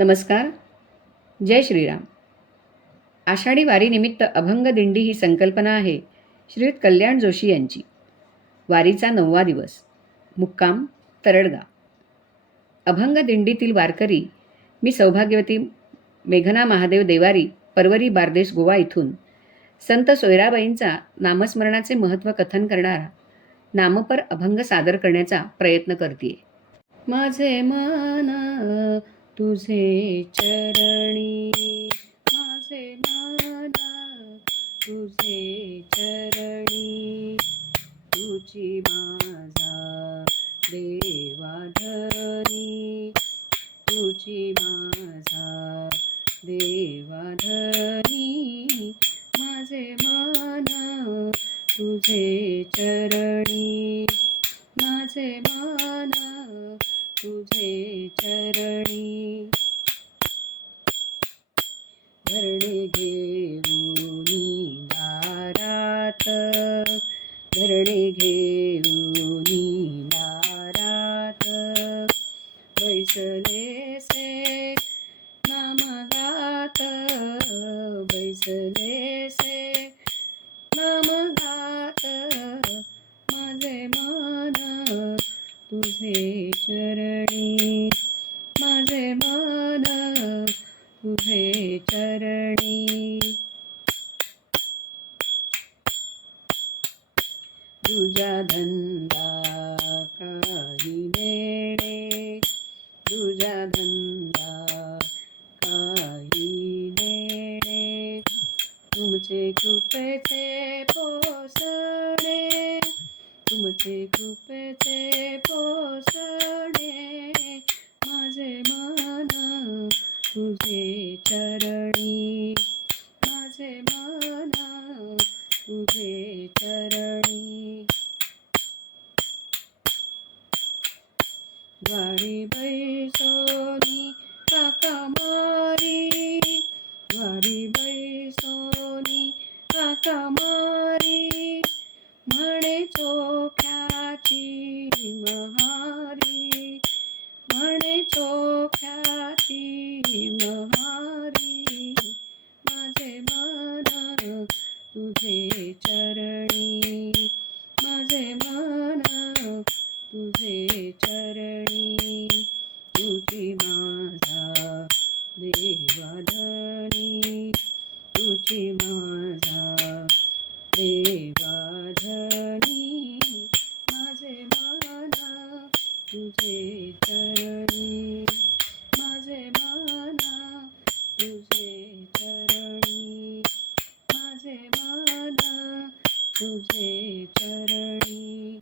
नमस्कार. जय श्रीराम. आषाढी वारीनिमित्त अभंग दिंडी ही संकल्पना आहे श्रीयुत कल्याण जोशी यांची. वारीचा 9वा दिवस. मुक्काम तरडगा. अभंग दिंडीतील वारकरी मी सौभाग्यवती मेघना महादेव देवारी, परवरी बारदेस गोवा इथून संत सोयराबाईंचा नामस्मरणाचे महत्त्व कथन करणारा नामपर अभंग सादर करण्याचा प्रयत्न करते. माझे मन तुझे चरणी, माझे मन तुझे चरणी, तुझी माझा देवाधनी, तुझी माझा देवाधनी, माझे मन तुझे चरणी, माझे मन तुझे चरणी. धरणे घेऊनी दारात, धरणे घेऊनी दारात, बैसलेसे नामगात, बैसलेसे नामगात, माझे मन तुझे चरणी, माझे मन तुझे चरणी. तुझा धंदा काही नेणे, तुझा धंदा काही नेणे, तुमचे कृपेचे पोसणे, तुमचे कृपेचे पोसणे, माझे मन तुझे चरणी, माझे मन तुझे चरणी. वारी बैसोनी काका मारी, वारी बैसोनी काका मारी, म्हणे चोख्याची महारी, म्हणे चोख्याची महारी, माझे मन तुझे चरणी, माझे मन तुझे चरणी, तुझी माझा देवाधनी, तुझी माझा देवाधनी, माझे मन तुझे चरणी, माझे मन तुझे चरणी, माझे मन तुझे चरणी.